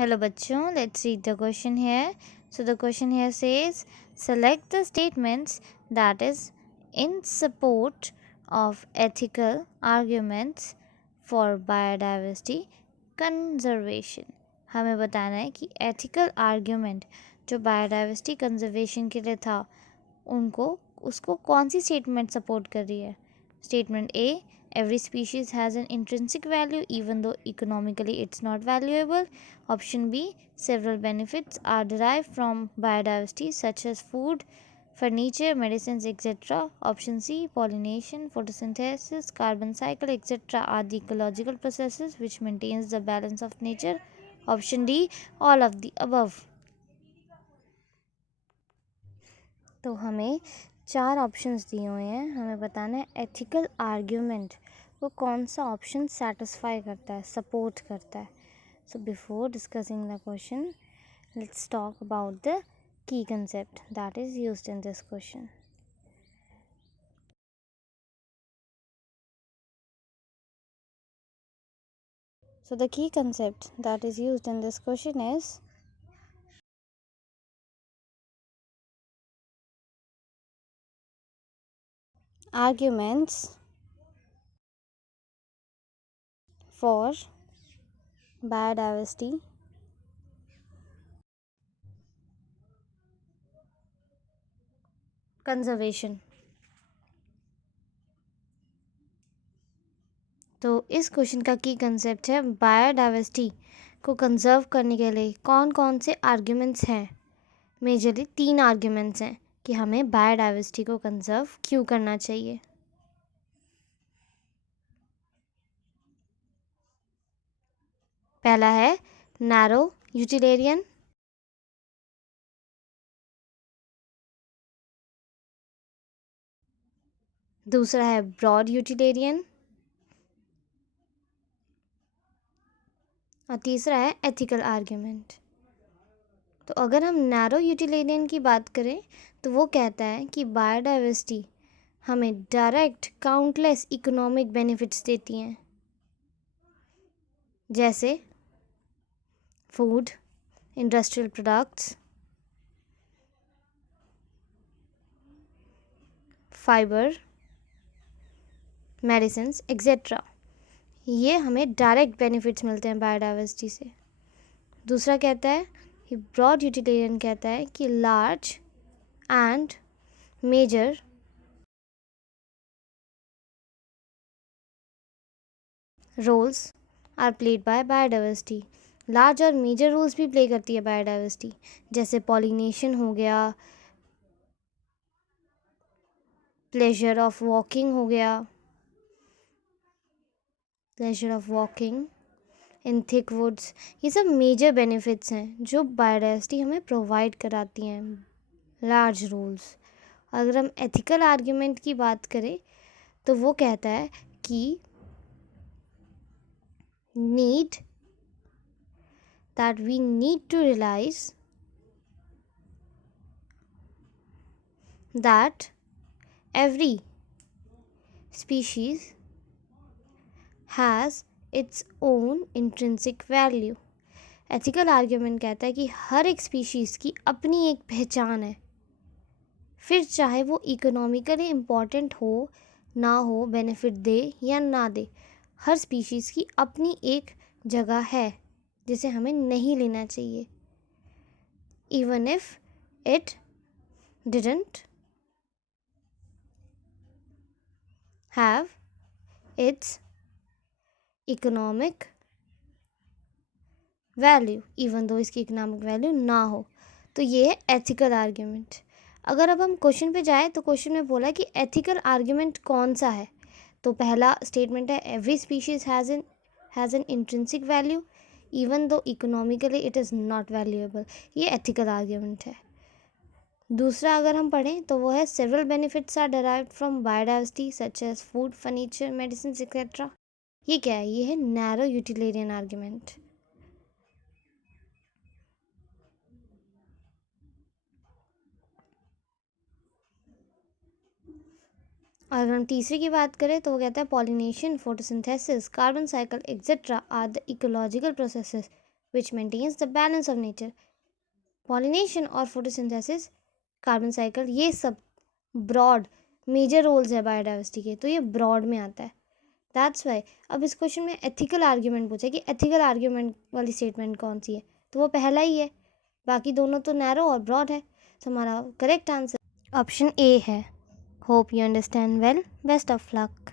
Hello bachchon, let's read the question here. So the question here says select the statements that is in support of ethical arguments for biodiversity conservation. हमें बताना है कि ethical argument जो biodiversity conservation के लिए था उनको उसको कौन सी statement support कर रही है. Statement A, every species has an intrinsic value even though economically it's not valuable. Option B, several benefits are derived from biodiversity such as food, furniture, medicines, etc. Option C, pollination, photosynthesis, carbon cycle, etc. are the ecological processes which maintains the balance of nature. Option D, all of the above. तो हमें 4 options दिए हुए हैं. हमें बताना है ethical argument वो कौन सा ऑप्शन सेटिस्फाई करता है, सपोर्ट करता है. So before discussing the question, let's talk about the key concept that is used in this question. So the key concept that is used in this question is arguments for biodiversity conservation. तो इस question का की concept है biodiversity को conserve करने के लिए कौन कौन से आर्ग्यूमेंट्स हैं. मेजरली 3 आर्ग्यूमेंट्स हैं कि हमें बायोडाइवर्सिटी को कंजर्व क्यों करना चाहिए. पहला है नैरो यूटिलिटेरियन, दूसरा है ब्रॉड यूटिलिटेरियन और तीसरा है एथिकल आर्ग्यूमेंट. तो अगर हम नैरो यूटिलिटेरियन की बात करें तो वो कहता है कि बायोडाइवर्सिटी हमें डायरेक्ट काउंटलेस इकोनॉमिक बेनिफिट्स देती हैं, जैसे food, industrial products, fibre, medicines etcetera. ये हमें डायरेक्ट बेनिफिट्स मिलते हैं बायोडाइवर्सिटी से. दूसरा कहता है कि ब्रॉड यूटिलिटेरियन कहता है कि large and major roles are played by biodiversity. Large और मेजर रोल्स भी प्ले करती है बायोडाइवर्सिटी, जैसे पॉलिनेशन हो गया, प्लेजर ऑफ वॉकिंग हो गया, pleasure of walking in thick woods. ये सब मेजर बेनिफिट्स हैं जो बायोडाइवर्सिटी हमें प्रोवाइड कराती हैं, लार्ज रोल्स. अगर हम एथिकल आर्ग्यूमेंट की बात करें तो वो कहता है कि we need to realize that every species has its own intrinsic value. Ethical argument कहता है कि हर एक स्पीशीज़ की अपनी एक पहचान है, फिर चाहे वो इकोनॉमिकली इम्पॉर्टेंट हो ना हो, बेनिफिट दे या ना दे, हर स्पीशीज़ की अपनी एक जगह है जिसे हमें नहीं लेना चाहिए, even if it didn't have it's economic value, even दो इसकी इकोनॉमिक वैल्यू ना हो. तो ये है एथिकल आर्ग्यूमेंट. अगर अब हम क्वेश्चन पे जाएँ तो क्वेश्चन में बोला कि एथिकल आर्ग्यूमेंट कौन सा है. तो पहला स्टेटमेंट है every species has an intrinsic value even though economically it is not valuable. ये एथिकल आर्ग्यूमेंट है. दूसरा अगर हम पढ़ें तो वो है several benefits are derived from biodiversity such as food, furniture, medicine etcetera. ये क्या है? ये है नैरो यूटिलिटेरियन आर्ग्यूमेंट. और अगर हम तीसरे की बात करें तो वो कहता है pollination, photosynthesis, carbon cycle etcetera are the ecological processes which maintains the balance of nature. Pollination और फोटोसिंथेसिस, कार्बन साइकिल, ये सब ब्रॉड मेजर रोल्स है बायोडाइवर्सिटी के, तो ये ब्रॉड में आता है। दैट्स वाई अब इस क्वेश्चन में एथिकल आर्ग्यूमेंट पूछा है कि एथिकल आर्ग्यूमेंट वाली स्टेटमेंट कौन सी है, तो वो पहला ही है, बाकी दोनों तो नैरो और ब्रॉड है। तो हमारा करेक्ट आंसर ऑप्शन ए है। Hope you understand well, best of luck.